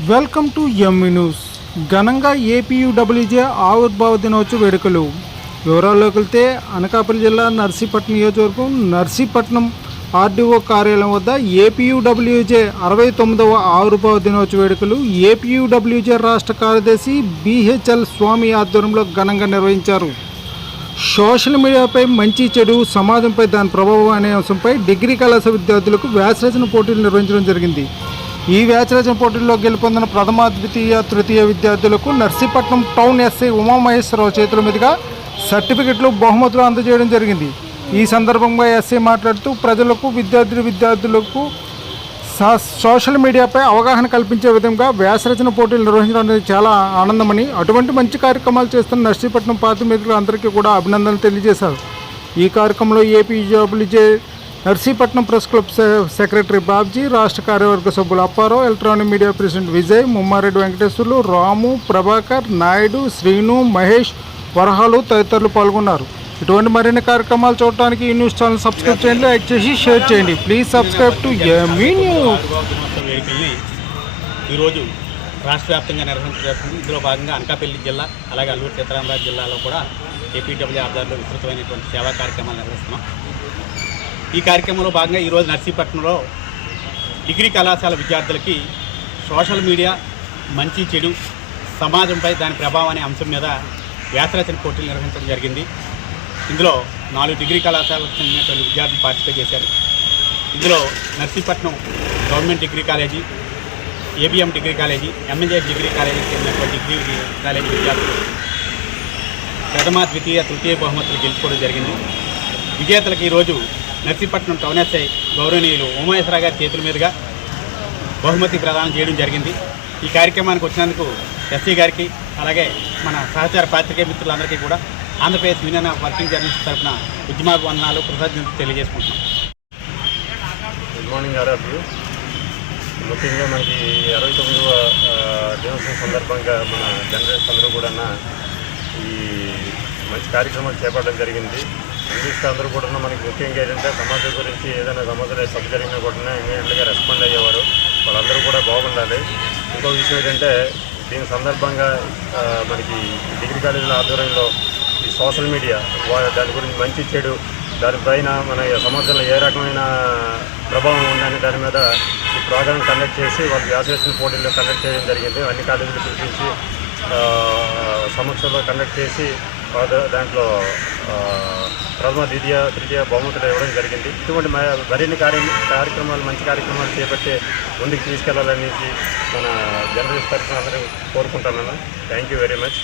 Welcome to ME news ఘనంగా APUWJ ఆవిర్భావ దినోత్సవ వేడుకలు. వివరాల్లోకి వెళ్తే అనకాపల్లి జిల్లా నర్సీపట్నం నియోజకవర్గం నర్సీపట్నం ఆర్డీఓ కార్యాలయం వద్ద ఏపీయూడబ్ల్యూజే అరవై తొమ్మిదవ ఆవిర్భావ దినోత్సవ వేడుకలు ఏపీయూడబ్ల్యూజే రాష్ట్ర కార్యదర్శి బీహెచ్ఎల్ స్వామి ఆధ్వర్యంలో ఘనంగా నిర్వహించారు. సోషల్ మీడియాపై మంచి చెడు సమాజంపై దాని ప్రభావం అనే అంశంపై డిగ్రీ కళాశాల విద్యార్థులకు వ్యాసరచన పోటీలు నిర్వహించడం జరిగింది. ఈ వ్యాసరచన పోటీల్లో గెలుపొందిన ప్రథమ ద్వితీయ తృతీయ విద్యార్థులకు నర్సీపట్నం టౌన్ ఎస్ఐ ఉమామహేశ్వరరావు చేతుల మీదుగా సర్టిఫికెట్లు బహుమతులు అందజేయడం జరిగింది. ఈ సందర్భంగా ఎస్ఐ మాట్లాడుతూ ప్రజలకు విద్యార్థులు విద్యార్థులకు సోషల్ మీడియాపై అవగాహన కల్పించే విధంగా వ్యాసరచన పోటీలు నిర్వహించడం అనేది చాలా ఆనందమని అటువంటి మంచి కార్యక్రమాలు చేస్తున్న నర్సీపట్నం పాత్రికేయులు అందరికీ కూడా అభినందనలు తెలియజేశారు. ఈ కార్యక్రమంలో AP జాబులిజే Narsipatnam press club secretary Babji రాష్ట్ర కార్యవర్గ సభ్యులు Apparao electronic media president Vijay Mummareddy Venkateswarlu Ramu Prabhakar Naidu Srinu Mahesh Varahalu తదితరులు పాల్గొన్నారు. ఇటువంటి మరిన్ని కార్యక్రమాలు చూడటానికి ఈ న్యూస్ ఛానల్ సబ్స్క్రైబ్ చేయండి లైక్ చేసి షేర్ చేయండి. Please subscribe to ME news ఈరోజు రాష్ట్ర వ్యాప్తంగా నిర్వహించబడుతుంది ఇందులో భాగంగా అనకాపల్లి జిల్లా అలాగే అల్లూరు సీతారామరాజు జిల్లాలో కూడా ఏపీడబ్ల్యూ ఆధ్వర్యంలో విస్తృతమైనటువంటి సేవా కార్యక్రమాలు నిర్వహిస్తున్నాం. ఈ కార్యక్రమంలో భాగంగా ఈరోజు నర్సీపట్నంలో డిగ్రీ కళాశాల విద్యార్థులకి సోషల్ మీడియా మంచి చెడు సమాజంపై దాని ప్రభావం అనే అంశం మీద వ్యాసరచన పోటీలు నిర్వహించడం జరిగింది. ఇందులో నాలుగు డిగ్రీ కళాశాలకు చెందినటువంటి విద్యార్థులు పార్టిసిపేట్ చేశారు. ఇందులో Narsipatnam government degree college ABM degree college MNJ degree కాలేజీకి చెందినటువంటి డిగ్రీ కాలేజీ విద్యార్థులు ప్రథమ ద్వితీయ తృతీయ బహుమతులు గెలుచుకోవడం జరిగింది. విజేతలకు ఈరోజు నర్సీపట్నం టౌన్ ఎస్ఐ గౌరవనీయులు ఉమాయేశ్వర గారి చేతుల మీదుగా బహుమతి ప్రదానం చేయడం జరిగింది. ఈ కార్యక్రమానికి వచ్చినందుకు ఎస్సీ గారికి అలాగే మన సహచార పాత్రికేయ మిత్రులందరికీ కూడా Andhra Pradesh union of working journalist తరఫున ఉద్యమాభివందనాలు కృతజ్ఞతలు తెలియజేసుకుంటున్నాం. గుడ్ మార్నింగ్ ఆర్ఆర్యు ముఖ్యంగా మనకి అరవై తొమ్మిదవ దినోత్సవం సందర్భంగా మన జర్నలిస్ట్ అందరూ కూడా ఈ మంచి కార్యక్రమాలు చేపట్టడం జరిగింది. జర్నలిస్ట్ అందరూ కూడా మనకి ముఖ్యంగా ఏంటంటే సమాజం గురించి ఏదైనా సమస్యలు సభ జరిగినా కూడా ఇమీడియట్గా రెస్పాండ్ అయ్యేవారు. వాళ్ళందరూ కూడా బాగుండాలి. ఇంకో విషయం ఏంటంటే దీని సందర్భంగా మనకి డిగ్రీ కాలేజీల ఆధ్వర్యంలో ఈ సోషల్ మీడియా వా- దాని గురించి మంచి చెడు దానిపైన మన సమాజంలో ఏ రకమైన ప్రభావం ఉందని దాని మీద ఈ ప్రోగ్రామ్ కండక్ట్ చేసి వాళ్ళు వ్యాసరచన పోటీల్లో కండక్ట్ చేయడం జరిగింది. అన్ని కాలేజీలు పిలిపించి సమక్షంలో కండక్ట్ చేసి దాంట్లో ప్రథమ ద్వితీయ తృతీయ బహుమతులు ఇవ్వడం జరిగింది. ఇటువంటి మరిన్ని కార్య కార్యక్రమాలు మంచి కార్యక్రమాలు చేపట్టి ముందుకు తీసుకెళ్ళాలనేసి మన జర్నలిస్ట్ తరఫున అందరూ కోరుకుంటున్నాను. Thank you very much